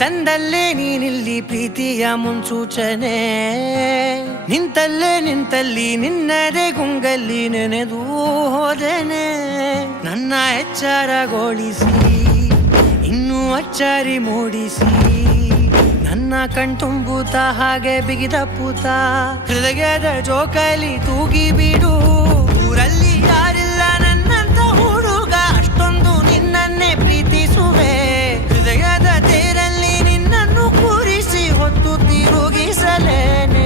ತಂದಲ್ಲೇ ನೀನಿಲ್ಲಿ ಪ್ರೀತಿಯ ಮುನ್ಸೂಚನೆ, ನಿಂತಲ್ಲಿ ನಿನ್ನದೇ ಗುಂಗಲ್ಲಿ ನೆನೆದು ಹೋದೆನೆ. ನನ್ನ ಎಚ್ಚರಗೊಳಿಸಿ ಇನ್ನೂ ಅಚ್ಚರಿ ಮೂಡಿಸಿ, ನನ್ನ ಕಣ್ತುಂಬುತ್ತ ಹಾಗೆ ಬಿಗಿದ ಪೂತ ಹೃದಯದ ಜೋಕಾಲಿ ತೂಗಿ ಬಿಡು. ಊರಲ್ಲಿ ಯಾರಿಲ್ಲ ನನ್ನಂತ ಹುಡುಗ, ಅಷ್ಟೊಂದು ನಿನ್ನನ್ನೇ ಪ್ರೀತಿಸುವೆ. ಹೃದಯದ ತೇರಲ್ಲಿ ನಿನ್ನನ್ನು ಕೂರಿಸಿ ಹೊತ್ತು ತಿರುಗಿಸಲೇನೆ.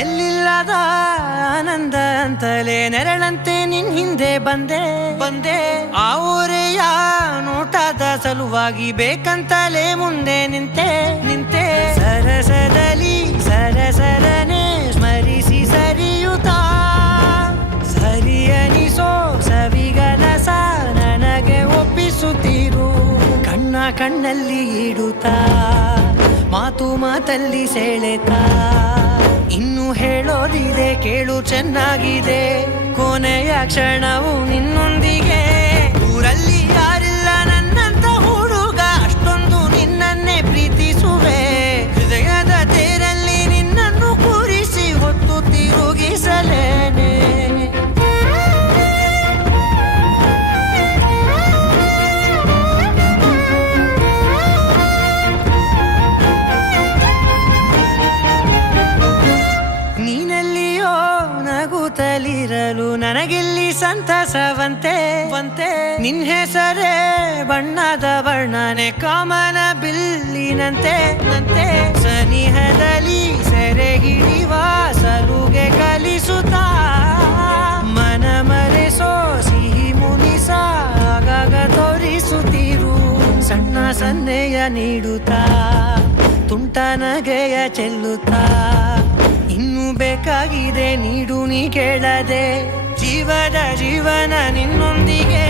ಎಲ್ಲಿಲ್ಲದ ಆನಂದ ಅಂತಲೇ ನೆರಳಂತೆ ನಿನ್ ಹಿಂದೆ ಬಂದೆ. ಆ ಊರೆಯ ನೋಟದ ಸಲುವಾಗಿ ಬೇಕಂತಲೇ ಮುಂದೆ ನಿಂತೆ. ಸರಸದಲ್ಲಿ ಸರಸರನೆ ಸ್ಮರಿಸಿ ಸರಿಯುತ್ತಾ, ಸರಿಯನಿಸೋ ಸವಿಗನಸ ನನಗೆ ಒಪ್ಪಿಸುತ್ತೀರು. ಕಣ್ಣಲ್ಲಿ ಇಡುತ್ತಾ, ಮಾತಲ್ಲಿ ಸೆಳೆತಾ, ಇನ್ನು ಹೇಳೋದಿದೆ ಕೇಳು ಚೆನ್ನಾಗಿದೆ. ಕೊನೆಯ ಕ್ಷಣವು ನಿನ್ನೊಂದಿಗೆ. ಊರಲ್ಲಿ ಯಾರಿಲ್ಲ ನನ್ನಂತ ಹುಡುಗ, ಅಷ್ಟೊಂದು ನಿನ್ನನ್ನೇ ಪ್ರೀತಿಸುವೆ. ಹೃದಯದ ತೇರಲ್ಲಿ ನಿನ್ನನ್ನು ಕೂರಿಸಿ ಹೊತ್ತು ತಿರುಗಿಸಲೇನೆ. ನೀನೆಲ್ಲಿಯೋ ನಗುತ್ತಲಿರಲು ನನಗಿಲ್ಲಿ ಸಂತಸವಂತೆ. ನಿನ್ ಹೆಸರೇ ಬಣ್ಣದ ವರ್ಣನೆ ಕಾಮನ ಬಿಲ್ಲಿನಂತೆ. ಸನಿಹದಲ್ಲಿ ಸೆರೆ ಹಿಡಿಯುವ ಸಲುಗೆ ಕಲಿಸುತ್ತಾ, ಮನ ಮರೆಸೋ ಸಿಹಿ ಮುನಿಸ ಆಗಾಗ ತೋರಿಸುತ್ತೀರು. ಸಣ್ಣ ಸನ್ನೆಯ ನೀಡುತ್ತಾ, ತುಂಟ ನಗೆಯ ಚೆಲ್ಲುತ್ತಾ, ಇನ್ನು ಬೇಕಾಗಿದೆ ನೀಡು ನೀ ಕೇಳದೆ. ಜೀವನ ನಿನ್ನೊಂದಿಗೆ.